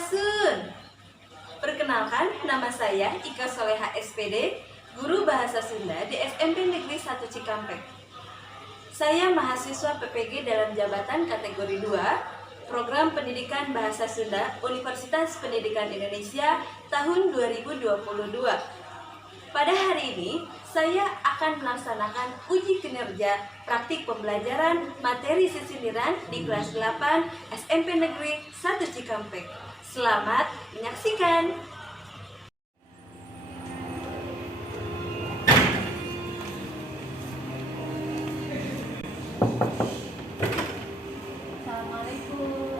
Sampurasun. Perkenalkan, nama saya Ika Soleha SPD, Guru Bahasa Sunda di SMP Negeri 1 Cikampek. Saya mahasiswa PPG dalam jabatan kategori 2, Program Pendidikan Bahasa Sunda Universitas Pendidikan Indonesia tahun 2022. Pada hari ini, saya akan melaksanakan uji kinerja praktik pembelajaran materi sisindiran di kelas 8 SMP Negeri 1 Cikampek. Selamat menyaksikan! Assalamualaikum.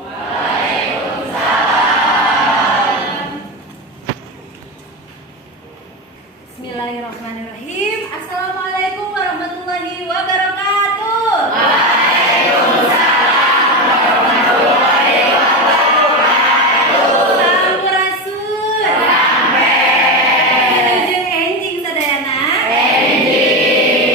Bismillahirrahmanirrahim. Assalamualaikum warahmatullahi wabarakatuh. Sampurasun. Wilujeng enjing sadayana.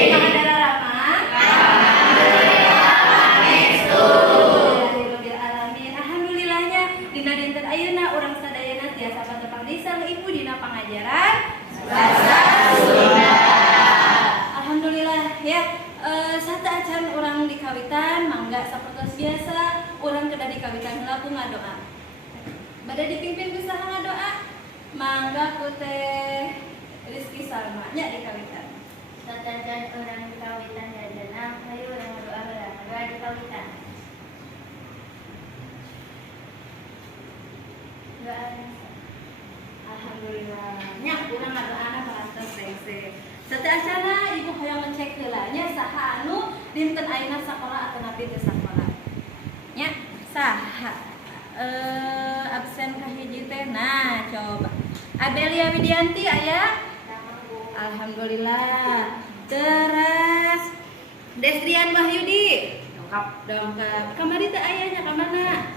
Pangadara Rama. Alhamdulillahirabbil alamin. Alhamdulillahnya dina dinten ayeuna urang sadayana tiasa patepang desa ibu dina pangajaran bahasa Sunda. Alhamdulillah ya. Satu acan orang di kawitan mangga sapertos biasa orang kedah di kawitan heula ku ngadoa. Bada dipimpin ku saha ngadoa? Mangga ku teh Rizky Salma nya di kawitan. Satu acan orang di kawitan jajana, hayu orang ngadoa heula, ngadoa di kawitan. Doa. Alhamdulillah nya urang ngadoana parantos rese. Satu acana ibu hoyong ngecek heula nya saha anu dinten ayeuna sakola atau napi teu sakola. Nya saha? Absen ka hiji teh. Nah, coba. Abelia Widianti aya? Alhamdulillah. Terus Desrian Wahyudi. Dongkap. Kamari teh aya nya ka mana?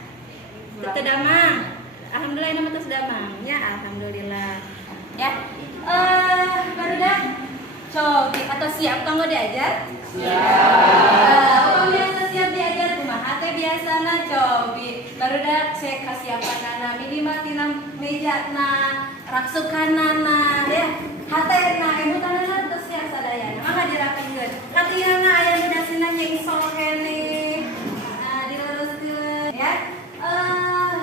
Teu damang. Alhamdulillah nama tos damang. Ya, alhamdulillah. Ya. Barudak. Cobi atau siap kanggo diajar? Siap. Upami asa siap diajar kumaha teh biasana cobi. Barudak cek kasiapanana minimal tina mejana, raksukanana ya. Haterna emutanana teu siap sadayana. Mangga dirakeunkeun. Katingalna aya nu dasina nyengsol kene. Diluruskeun ya.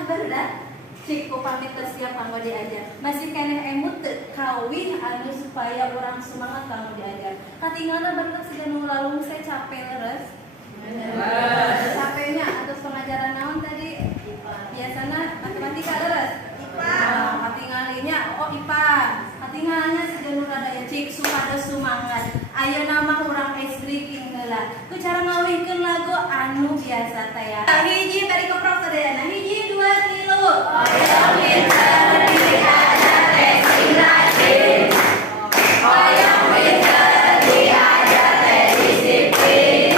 Barudak cik upami teu siap kanggo diajar. Masih keneh emut teu kawin anu supaya urang semangat kanggo diajar. Katinggalna barudak siga nu lalung saya capek leres. Capeknya atas pengajaran naon tadi? Biasana matematika leres. IPA. Katinggalinya IPA. Katinggalnya siga nu rada ya cik supados sumangat. Ayeuna mah urang ice drinking heula. Ku cara ngawihkeun lagu anu biasa teh ya. Hiji tadi keprok sadayana. Hiji 2 3. Hoyong pinter diajar teh sing rajin. Hoyong pinter diajar teh disiplin.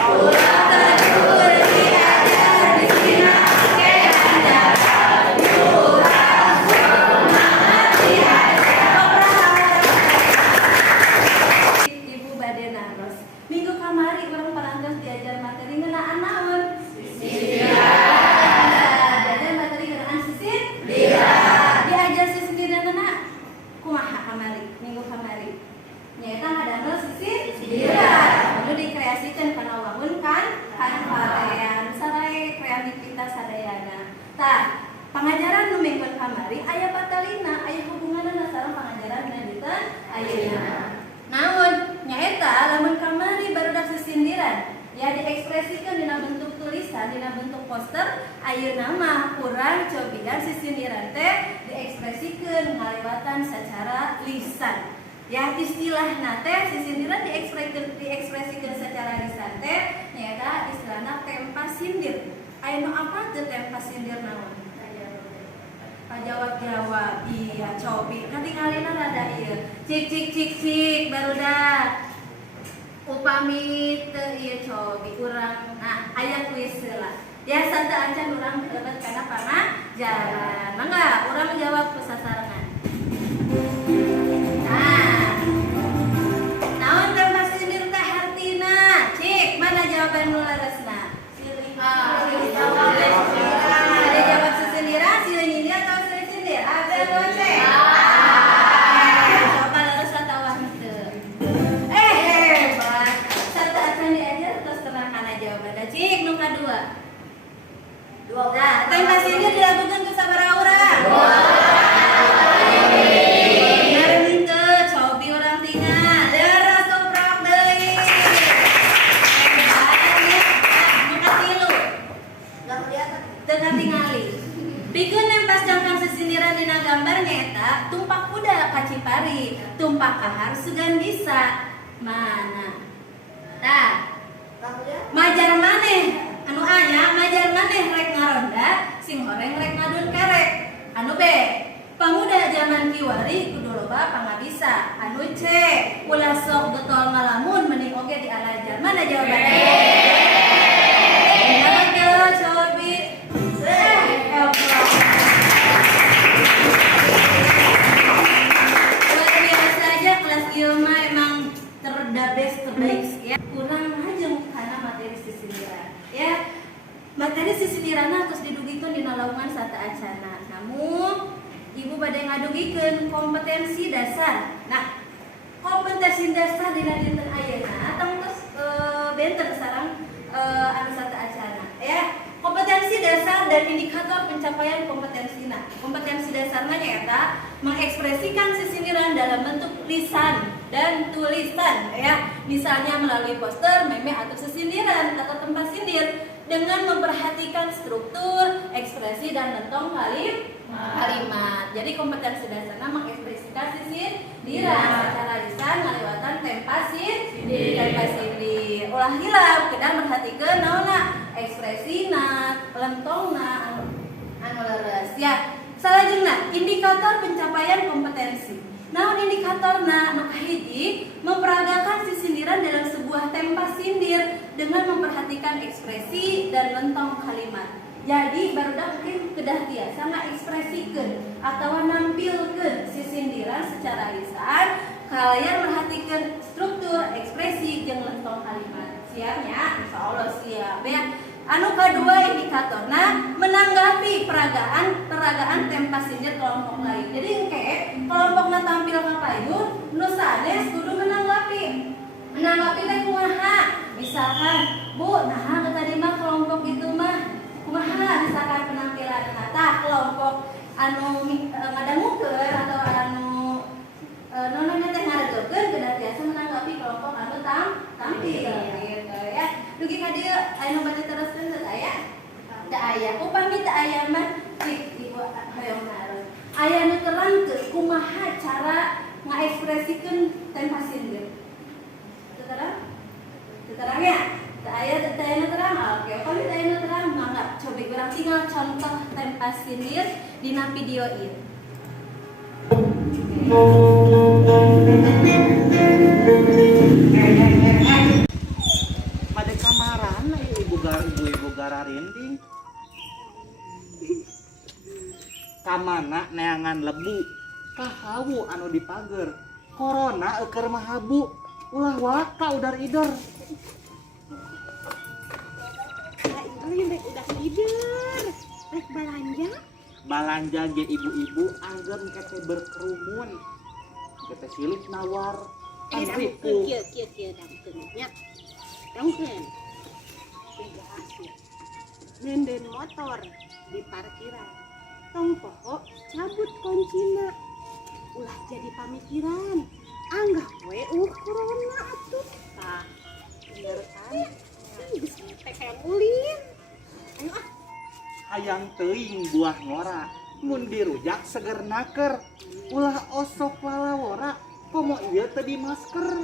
Urang terus diajar dina ake ajaran. Urang semangat diajar. Ibu bade naros. Minggu kamari urang parantos diajar materi ngeunaan naon? Diajar sisindiranana kumaha kamari minggu kamari nyaeta ngadangel sisindiran anu dikreasikeun kana wangun kan parean sareng kreativitas sadayana. Tah pangajaran nu minggu kamari aya batalina aya hubunganna sareng pangajaran dina dinten ayeuna. Naon nyaeta lamun kamari barudak sisindiran ya diekspresikan dina bentuk tulisan, dina bentuk poster. Ayeuna mah kurang cobian sisindiran teh diekspresikan ngalewatan secara lisan. Ya istilahna teh sisindiran diekspresikan secara lisan teh nyaeta istilahna tempa sindir. Ayeuna apa teh tempa sindir naon? Pajawab-jawab. Iya cobi. Katingalina rada ieu. Cik barudak. Upami teu ieu cobi urang aya kuis heula. Biasa teu acan urang lebet kana pangajaran. Mangga urang jawab ku sasarengan. Naon tempat sindir teh hartina? Cik, mana jawaban nu leresna? Ada jawab sesendiran Pikeun nempas jangkang sisindiran dina gambar nyaeta tumpak kuda ka Cipari, tumpak kahar sugan bisa. Mana? Tah. Majar maneh anu aya majar maneh rek ngaronda, sing horeng rek ngadun kerek. Anu B, pamuda zaman kiwari kudu loba pangabisa. Anu C, ulah sok getol ngalamun mending oge dialajar. Mana jawabannya? Naga cobi. Luar biasa aja kelas ilmu emang terbaik ya. Kurang aja karena materi sisindiran ya. Materi sisindiran terus didugikeun dina leuweungan sata acana. Namun ibu badai ngadugikeun kompetensi dasar. Nah, kompetensi dasar dina dinten ayeuna tangtos benten sareng anu sata acana ya. Kompetensi dasar dan indikator pencapaian kompetensina. Kompetensi dasarnya nyaeta mengekspresikan sisindiran dalam bentuk lisan dan tulisan ya. Misalnya melalui poster, meme atau sisindiran atau tempat sindir dengan memperhatikan struktur, ekspresi dan lentong kalimat. Jadi kompetensi dasarnya mengekspresikan sisindiran secara lisan ngaliwatan tempat sindir. Ulah hilang kedah merhatikeun naonna ekspresina, lentongna anu leres ya. Salajengna indikator pencapaian kompetensi. Naon indikatorna? Nu kahiji memperagakan sisindiran dalam sebuah tempat sindir dengan memperhatikan ekspresi dan lentong kalimat. Jadi barudak mungkin kedah tiasa ngaekspresikeun atawa nampilkeun sisindiran secara lisan, kalayan merhatikan struktur, ekspresi jeung lentong kalimat. Siapnya? Insyaallah siap ya. Anu kedua indikatorna menanggapi peragaan tempat sindir kelompok lain. Jadi engke kelompokna tampil kapayun, nu sanes kudu menanggapi teh kumaha. Misalkan, Bu, nah tadi mah kelompok itu mah kumaha misalkan penampilan tah kelompok anu ngadangukeun atau anu nononna teh ngaregekeun kedah biasa menanggapi kelompok anu tampil gitu ya. Dugi ka dieu aya nu bade teruskeun teh aya? Teu aya. Upami teu aya mah cik ibu hoyong naron. Aya nu terangkeun kumaha cara ngaekspresikeun tempat sindir. Teu terang? Teu terang ya? Teu aya nu terang. Oke, upami teu aya nu terang mangga coba urang tinggal contoh tempat sindir dina video ieu. Pada kamaran ibu gara rinding. Kamana neangan lebu kahawu anu di pager. Corona euker mah habu. Ulah waka udar idor. Udah tidur. Rek balanja Ge ibu-ibu angger kete berkerumun. Kete silih nawar. Kieu dangkeun nya. Dangkeun. Nenden motor di parkiran. Tong poho cabut kuncina. Ulah jadi pamikiran. Anggap we corona atuh. Tah. Bener kan? Geus teh kayak ulin. Ayo ah. Hayang teuing buah ngora. Mun dirujak seger naker. Ulah osok walawora. Komo ieu teu di masker.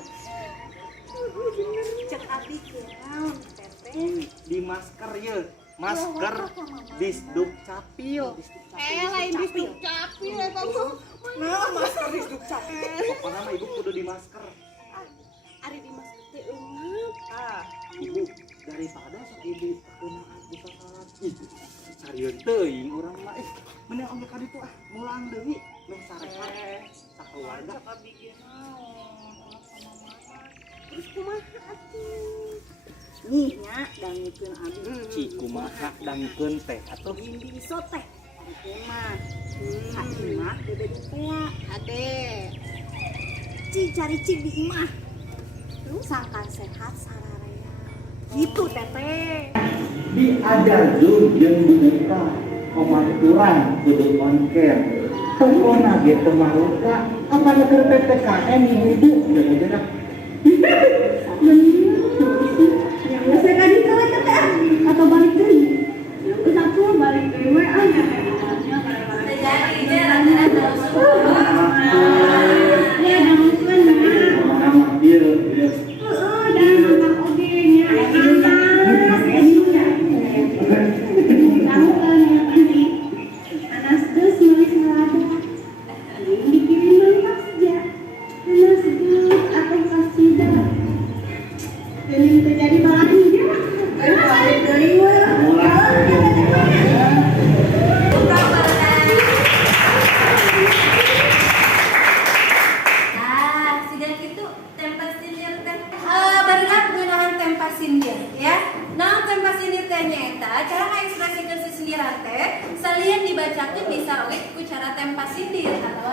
Bener cek abdi kenaon teteh. Di masker ye. Masker disduk capil. Lain disduk capil eta mah. Nah, masker disduk capil. Pokona mah ibu kudu di masker. Ari di masker teh eungap. Ibu daripada sok ibu keunaan buka salat. Sarieun teuing urang mah meunang angge ka ditu mulang deui meh sarehat sakeluarga. Abdi ge naon? Terus kumaha atuh? Nih nya dangikeun abdi. Ci kumaha dangkeun teh atuh Indi soteh. Ate mah. Imah bebek teh ade. Ci cari cik di imah. Lu sangkan sehat sararea. Gitu teteh. Diajar jeung buka pematuran kudu konker. Pokona ge teu maruka, apana keur PPKM ibu jaga-jaga. Yang saya kadi teh atau balik deui. Satu balik deui we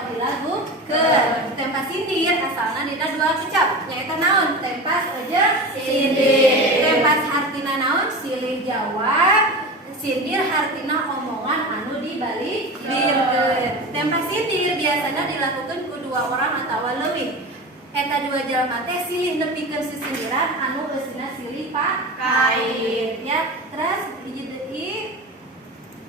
dilagukeun. Tempat sindir asalna dina dua kecap nyaeta naon? Tempat jeung sindir. Tempat hartina naon? Silih jawab. Sindir hartina omongan anu dibalikeun. Tempat sindir biasana dilakukan ku dua orang atau leuwih. Eta dua jalma teh silih nepikeun sisindiran anu eusina silih pakait ya. Terus hiji deui.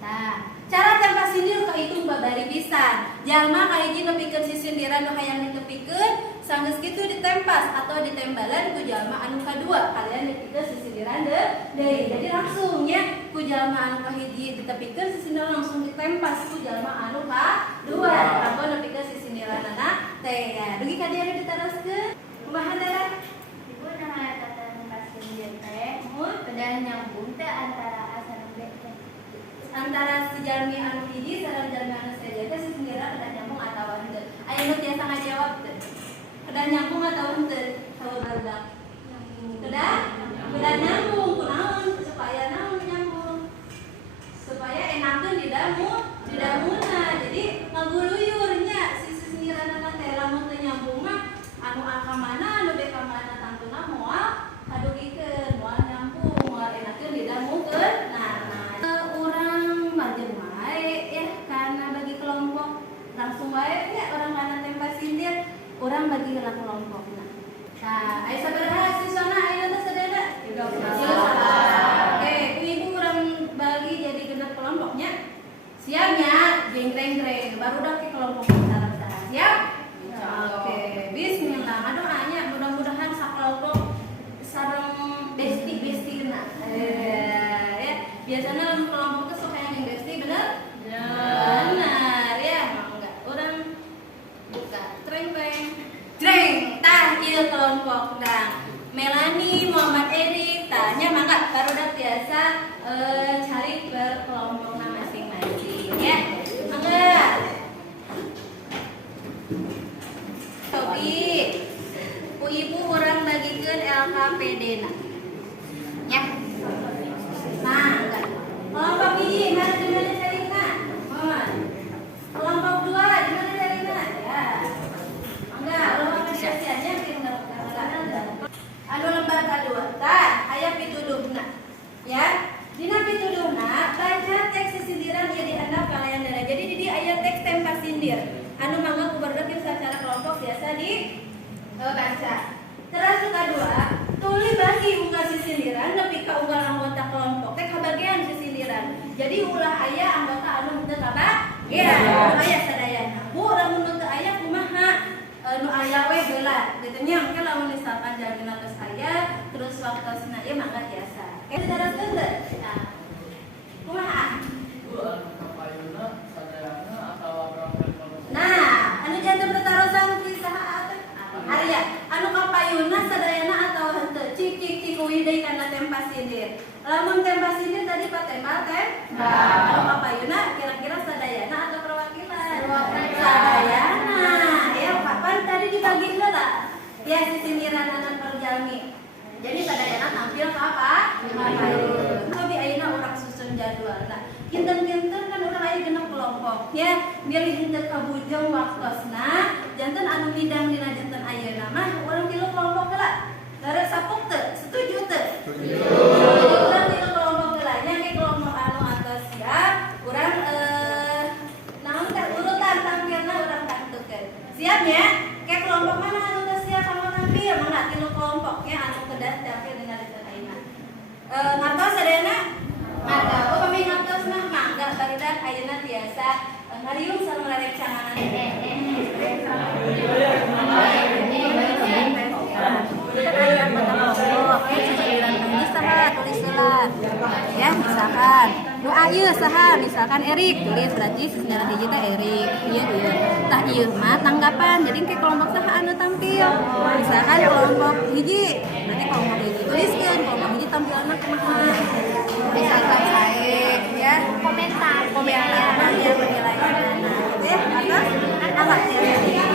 Tah, cara tempat sindir kahitung babari pisan. Jalma kahiji nepikeun sisindiran nu hayang ditepikeun, sanggeus kitu ditempas atau ditembalan ku jalma anu kadua. Kalian nepikeun sisindiran deui. Jadi langsung nya ku jalma anu kahiji ditepikeun sisindiran langsung ditempas ku jalma anu kadua. Kanggo nepikeun sisindiranna teh. Dugi ka dieu diteruskeun. Kumaha teh? Ibu nama kata tempat sindir teh kedah nyambung teh antara asal Antara si jalmi anu hiji sareng jalmi anu saja teh sisindiran kedah nyambung atawa henteu. Aya nu tiasa ngajawab teh. Kedah nyambung atawa henteu? Saur barudak. Kedah nyambung. Kunaon? Supaya naon nyambung? Supaya enakeun didamuna. Jadi ngaguluyurnya si sisindiranna teh lamun teu nyambung mah anu A ka mana anu B ka mana tantuna moal kadugikeun, moal nyambung, moal enakeun didamukeun. Langsung wae ya orang kana tempat sindir orang bagi heula kelompokna. Nah, aya sabaraha siswana aya teh sadaya? 13. Oke, ibu urang bagi jadi genep kelompoknya. Siapnya jeng-jeng barudak ke kelompok salah-salah. Siap? Oke, bismillah. Doanya mudah-mudahan sakelompok sareng besti kena. Ya, biasanya dalam kelompok teh sok yang besti bener? Benar ya. Jreng, tah ieu kelompok nah. Melani, Muhammad Erik, tanya mangga barudak biasa cari berkelompokna masing-masing ya. Mangga. Tobi. Ku ibu urang bagikeun LKPD-na. Ya. Mangga. Kelompok hiji mana di mana carina? Kelompok 2 di mana carina? Ya. Enggak, lo spesialnya anu lembar kadua tah aya pituduhna ya. Dina pituduhna baca teks sisindiran ieu dihandap kalayan. Jadi di aya teks tempat sindir anu mangga ku barudak secara kelompok biasa di baca. Terus kadua tuluy bagi unggal sisindiran nepi ka unggal anggota kelompok teh kabagian sisindiran. Jadi ulah aya anggota anu teu kabagian aya sadayana. Bu lamun teu aya kumaha? Nu aya we heula gitu nya engke lamun misalkan jalmina geus aya terus waktosna ieu mangga biasa. Oke diteruskeun teh. Nah. Kumaha? Nah, anu janten pertarosan kisah teh. Arya, anu kapayuna sadayana atawa henteu? Cik uwi deui kana tempat sindir. Lamun tempat sindir tadi patembal teh? Anu kapayuna kira-kira sadayana atau perwakilan? Sadayana. Kapan tadi dibagi heula? Ya sisindiran anak perjalmi. Jadi sadayana tampil ke apa? Kapayun. Tapi ayeuna urang susun jadwal. Nah, kinten-kinten kan urang aya genep kelompok. Ya, milih henteu kabujeng waktosna, janten anu bidang dina janten ayeuna mah urang tilu kelompok heula. Daret sapuk teu? Setuju teu? Setuju. Urang tilu kelompok heula. Nya ke kelompok anu atos siap, urang naon teh urutan tampilna urang tantukeun. Siap ya? Ke kelompok mana anu teu siap anu tampil? Mangga tilu kelompoknya anu kedah tampil dina janten ayeuna. Ngartos sadayana? Mangga. Upami ngartos mah mangga barudak ayeuna tiasa ngariung sareng lerek canganan. Ya, misalkan doa ieu saha? Misalkan Erik tulis berarti sebenarnya hiji teh Erik. Ieu. Tah ieu mah tanggapan. Jadi ke kelompok saha anu tampil? Misalkan kelompok hiji, berarti kelompok hiji tuliskeun kelompok hiji tampilanna kumaha. Misalkan sae ya komentar ya penilaian. Ya, atas apa ya?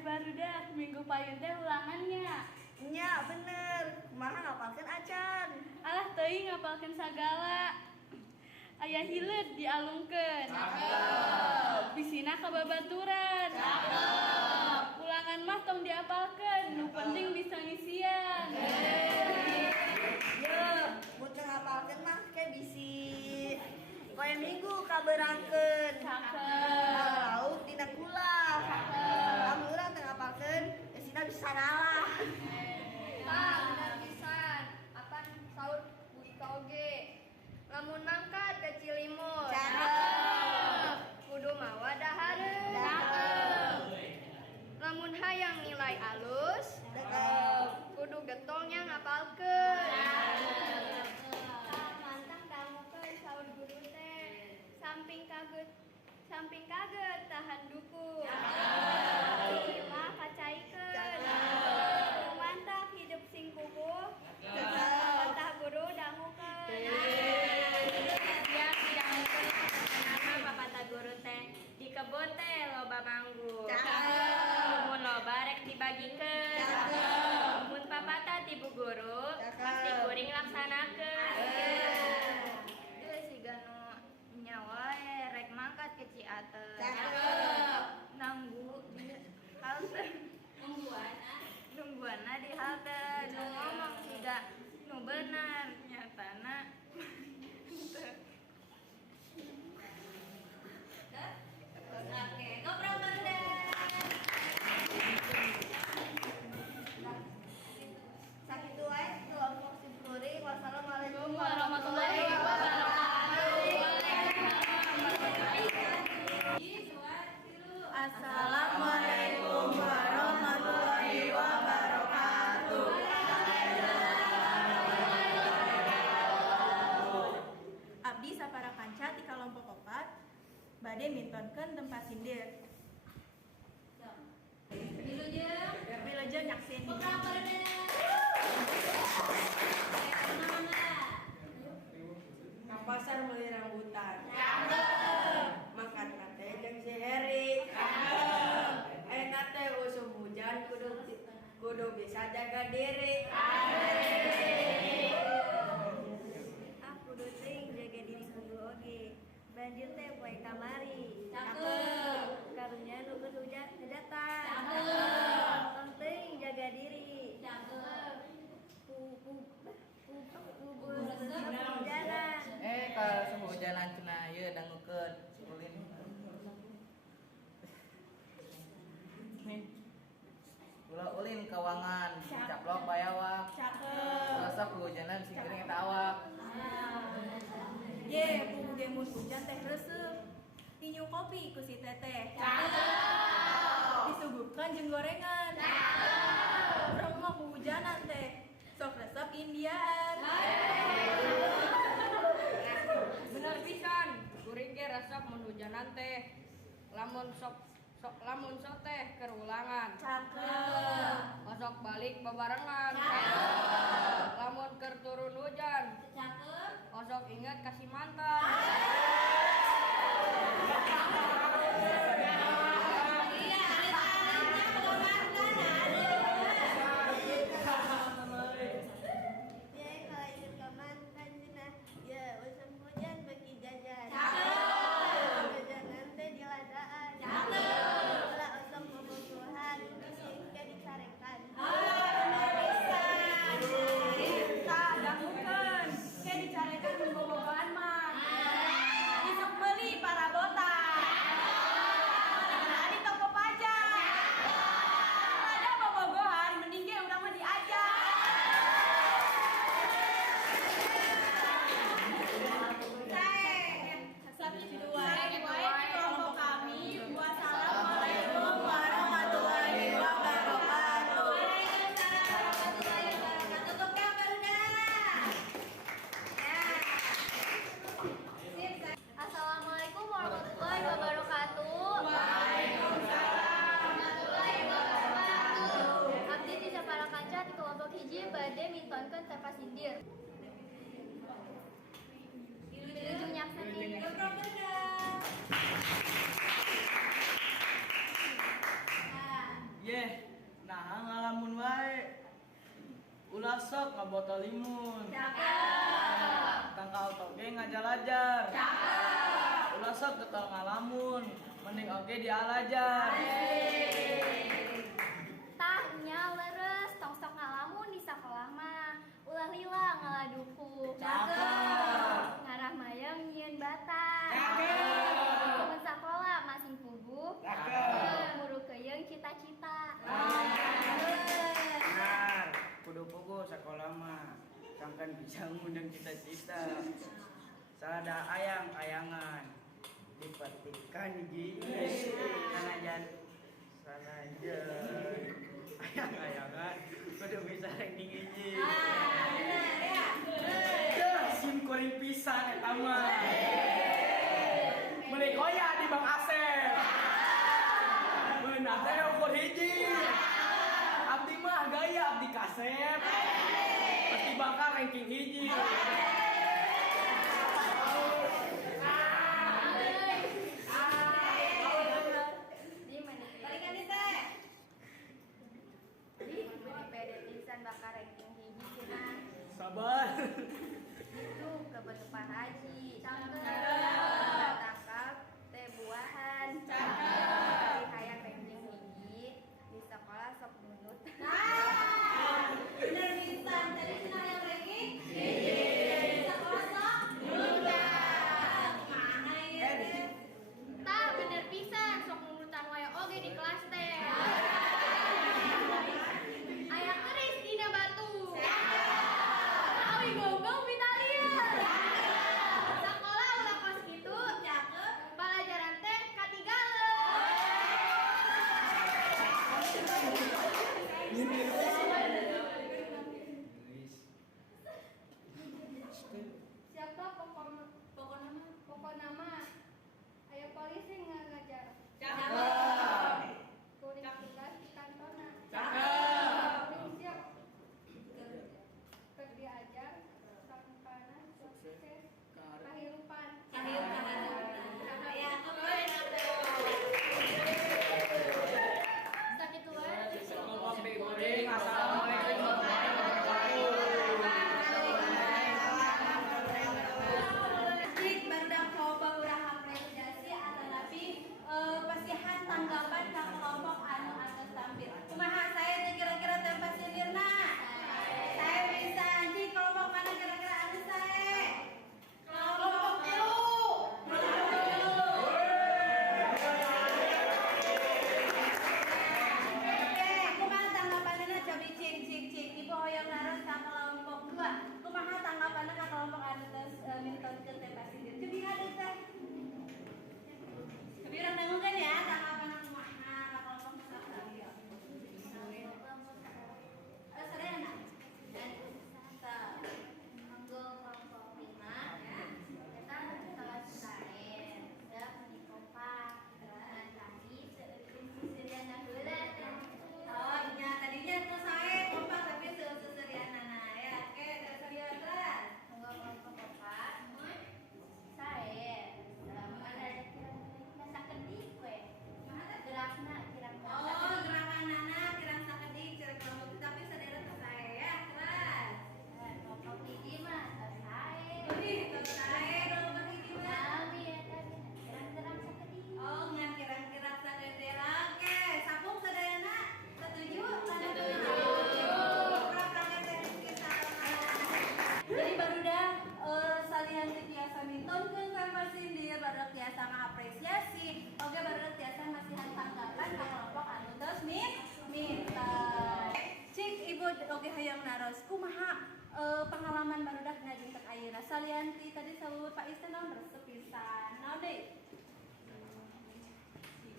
Barudak minggu payun teh ulangannya. Nya bener, kumaha ngapalkeun acan. Alah teuing ngapalkeun sagala. Aya hileud dialungkeun. Cakep. Bisina ka babaturan. Cakep. Ulangan mah tong diapalkeun, nu penting bisa ngisian. Ye, mun ngapalkeun mah ke bisi poe minggu kabeurangkeun. Cakep. Lauk dina gula. Lamun urang teu ngapalkeun, geusina bisa nalah. Tah, bener pisan. Apan saur budi ka oge. Lamun mangkat ke Cilimut. Cakep. Kudu mawa dahareun. Cakep. Lamun hayang nilai alus, Cakep. kudu getolnya ngapalkeun. Mantap dangukeun saur guru teh. Samping kaget tahan duku. Cima kacaikeun. Mantap hidup sing kukuh. Patah guru dangukeun. Siap dangukeun nama papatah guru teh. Di kebun teh loba manggung. Mun loba rek dibagikeun. Mun papatah ti bu guru pasti kuring laksanakeun. Ieu siga nu nyawa rek mangkat ke Ciater. Cakep. Nanggu di halte. Nungguana di halte. Nu ngomong tidak nu benar nyatana. Oke, ngobrol barudak. Sakitu wae kelompok simkuring. Wassalamualaikum Warahmatullahi wabarakatuh. Assalamualaikum warahmatullahi wabarakatuh. Abdi sapara kanca ti kelompok 4 bade mintonkeun tempat sindir. Wilujeng nyaksin. Ngobrol barudak. Ka pasar meuli rambutan. Makan nate jeung si Heri. Nate usum hujan kudu bisa jaga diri. Kudu teuing jaga diri kudu oge. Banjir teh poe kamari. Cakep. Karunya nu geus hujan datang. Cakep. Tong teuing jaga diri. Cakep. Hujanan. Kalau sehujanan cenah ieu dangukeun ulin. Nih. Kula ulin kawangan caplok bayawak. Cakep. Rasa hujanan singkring eta awak. Ye, kudu ge mun hujan teh reseup. Tinyu kopi ku si teteh. Disuguhkeun jeung gorengan. Urang mah hujanan teh. Sok resep Indiaan. Bener pisan, kuring ge resep mun hujanan teh. Lamun sok teh keur ulangan. Cakep. Masok balik babarengan. Lamun keur turun hujan, Cakep. masok inget kasih mantan. Iya, alit-alitnya belum mantan ada. Ya kalau ikut ke mantan cenah. Ya usum hujan bagi jajan. Cakep. Jajanan teh di ladaan. Cakep. Ulah usum bobogohan sehingga disarekan. Bener pisan. baik. Ulah sok ngabotol limun. Tangkal toge ngajalajar. Ulah sok getol ngalamun. Mending oge dialajar. Tahnya leres, tong sok ngalamun di sakolah mah. Ulah lila ngaladuku. Ngarah mayang nyieun bata. Temen sakolah masing puguh. Muru keyeung cita-cita. Benar, kudu puguh sakolah mah. Sangkan bisa ngundang cita-cita. Sada ayang-ayangan dipetikan gigi. Sanajan ayang-ayangan kudu bisa ranking hiji. Sim kuring pisan eta mah. Meuli koya di Bang Asep. Beunat teh ukur hiji. Abdi mah gaya abdi kasep. Pasti bakal ranking hiji. Balikan di teh. Pede pisan bakal ranking hiji cenah. Sabar. Itu kebetulan Pak Haji. Tangkap teh buahan. Hayang ranking hiji di sekolah sok nunut. Bener bisa. Tadi cenah yang ranking sekolah sok nunut. Mana ya? Tah bener pisan sok nunutan wae oge di kelas teh. Aya keris dina batu. Awi gombong pitalia. Sakola ulah kos kitu. Cakep. Pelajaran teh katigaleun. Siapa pokok nama aya polisi ngajar. Kuring tugas di kantona. Kuring siap. Keur diajar sampana sukses kahirupan. Ya, Sakitu wae. Kopi kuring assalamualaikum. Cik barudak coba urang apresiasi atau nabi pasihan tanggapan ka kelompok anu atas tampil. Kumaha saya teh kira-kira tempat sindirna? Saya bisa cik kelompok mana kira-kira anu saya? Kelompok biru. Oke, kumaha tanggapanna cobi cik. Ibu hoyong naros ka kelompok 2. Kumaha tanggapanna ka kelompok anu tos mintoskeun tempat sindir? Cobi ada teh. Cobi urang dengekeun ya tanggapan kumaha ka kelompok sabaraha. Sarena. Dan Manggo kelompok 5 ya. Kita kelas lain. Dak menikopa. Dan kami seseriana heula teh. oh nya tadinya tuh saya kompak tapi seserianana ya. Oke, terus Manggo kelompok 4. Saya ada kira-kira sakedik we. Gerakna kira-kira. Oh, gerakanana kirang sakedik ciri kelompok tapi sadera teh saya ya. Kelas. Kelompok 3 mah saya. Lebih terus saya kelompok ini mah. Kami ya tadi gerak-gerak sakedik. Oh, ngan kirang-kirang sadera. Oke, sapung sadayana setuju? Jadi barudak salian tiasa mintonkeun tanpa sindir, barudak tiasa ngapresiasi. Oke, barudak tiasa masihan tanggapan ka kelompok anu tos minta. Cik ibu oge hayang naros kumaha pengalaman barudak na dinten ayeuna. Salian ti tadi sawur Pak Ista naon resep pisan. Naon deui?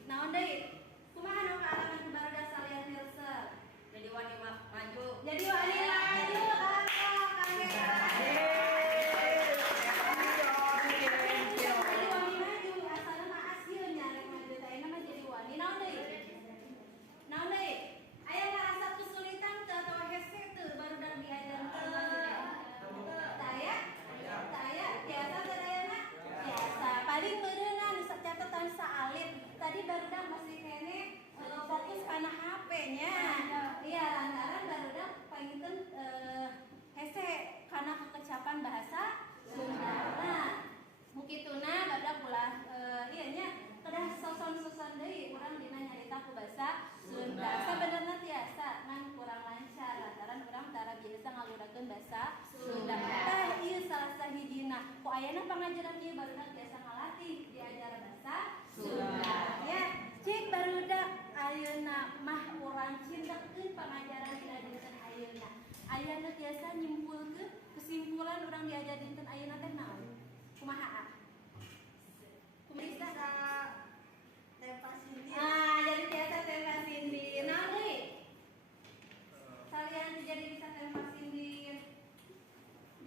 Naon deui? Kumaha nu pengalaman barudak salian resep? Jadi wani maju. Jadi wani maju Jadi wani maju asalna mah asieun nyarek maju teh mah jadi wani naon deui? Naon deui? Aya ngarasa kesulitan teu atawa hese teu barudak diajarkeun? Taya? Biasa sadayana? Biasa. Paling meureunna nu catatan saalit. Tadi barudak masih kene fokus kan Ayeuna pangajaran ieu barudak biasa ngalatih diajar bahasa Sunda. Ya, cik barudak ayeuna mah urang cindekeun pangajaran dina dinten ayeuna. Ayeuna tiasa nyimpulkeun kesimpulan urang diajar dinten ayeuna teh naon? Kumaha? Bisa tempat sini. jadi tiasa tempat sindir. Naon deui? Salian jadi bisa tempat sindir.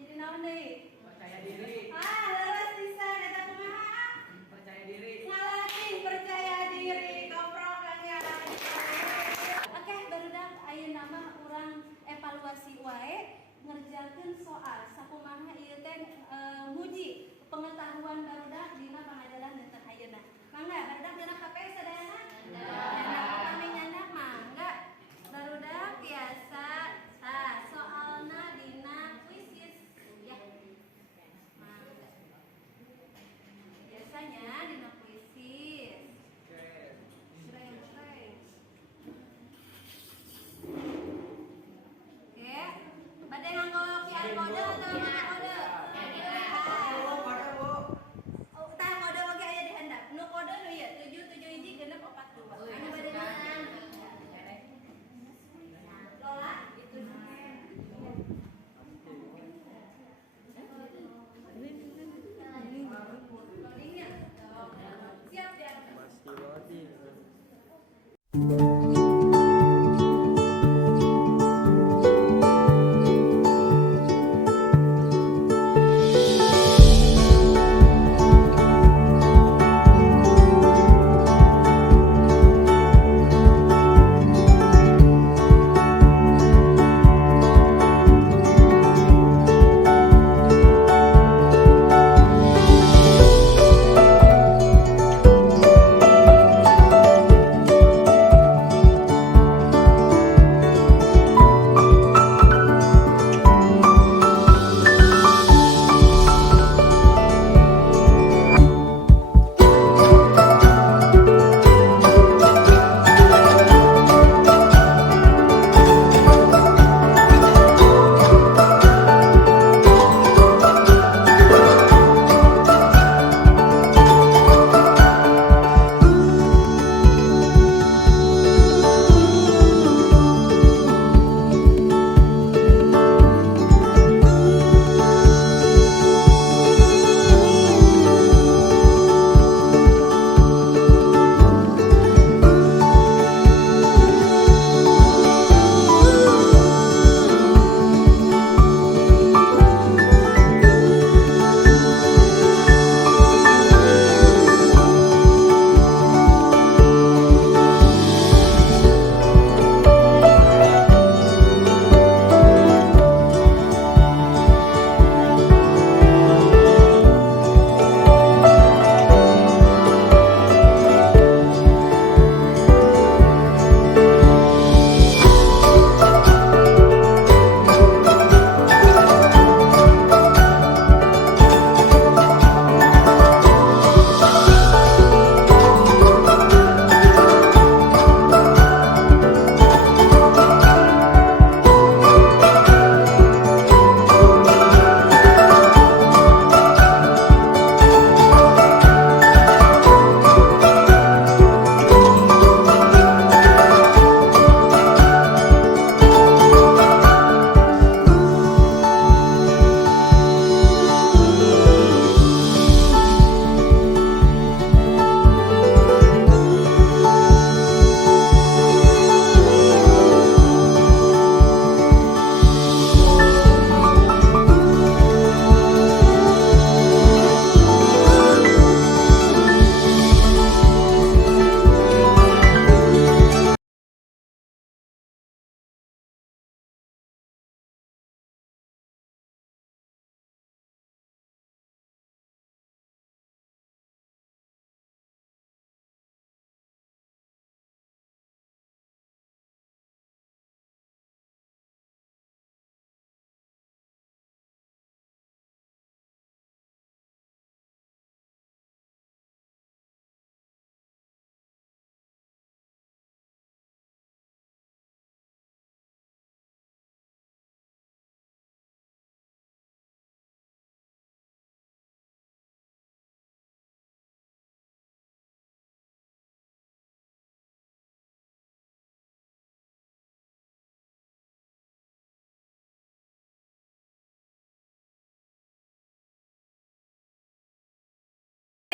Jadi naon deui? Percaya diri. Leres pisan eta kumaha? Percaya diri. Ngalatih percaya diri, koprol kan ya. Oke, barudak ayeuna mah urang evaluasi wae ngerjakeun soal sakumaha ieu teh nguji pengetahuan barudak dina pangajaran dinten ayeuna. Mangga barudak dina KP sadayana? Nyandak kami nyandak mangga. Barudak biasa soalna dina kuisis ya. Mangga. Biasanya dina kuisis. Sreng. Oke, bade nganggo QR code atau mana kode? Oh, tah kode oge aya di handap. Nu kode nu ieu 771642. Anu bade nang. Lola itu. Loadingnya. Siap ya. Masih loading.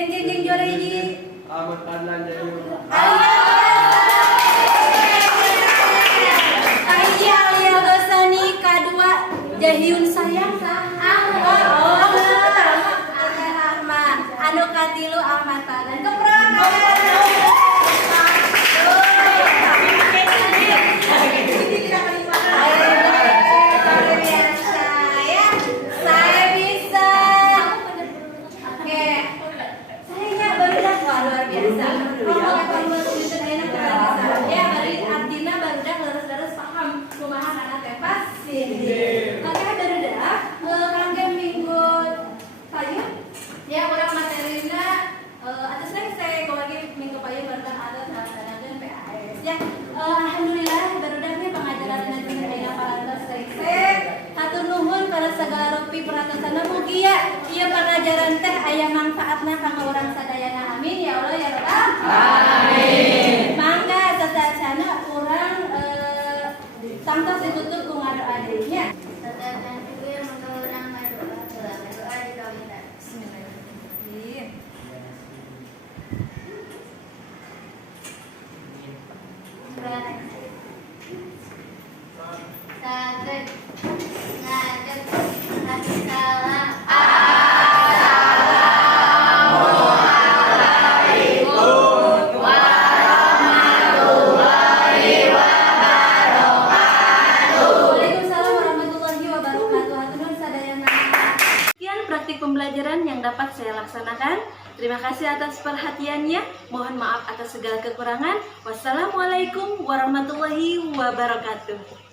Jeng juara hiji. Selamat Padlan jadi Alia Gosani kedua Jahyun sayang Ahmad anu katilu Ahmad Tadan keprang saya bisa oke saya barudak luar biasa ya bari artina barudak leres-leres paham kumaha kana teh pasti oke barudak kangge minggu payung ya urang materina atasnya saya kawagi minggu payung barudak ada dan PAS ya alhamdulillah barudaknya pengajaran nanti dina parantos rek hatur nuhun para segala rupi peratosana mugi ya ieu pengajaran teh aya manfaatna kanggo urang sadayana amin ya Allah ya Rabbal alamin mangga sasana urang tangtos ditutup ku ngadoa deui nya sasana juga mangga urang ngadoa di kawin bismillahirrahmanirrahim Saged ngajak hati salam Assalamualaikum warahmatullahi wabarakatuh. Waalaikumsalam warahmatullahi wabarakatuh. Hatur sadayana. Sekian praktik pembelajaran yang dapat saya laksanakan. Terima kasih atas perhatiannya. Mohon maaf atas segala kekurangan. Wassalamualaikum warahmatullahi wabarakatuh.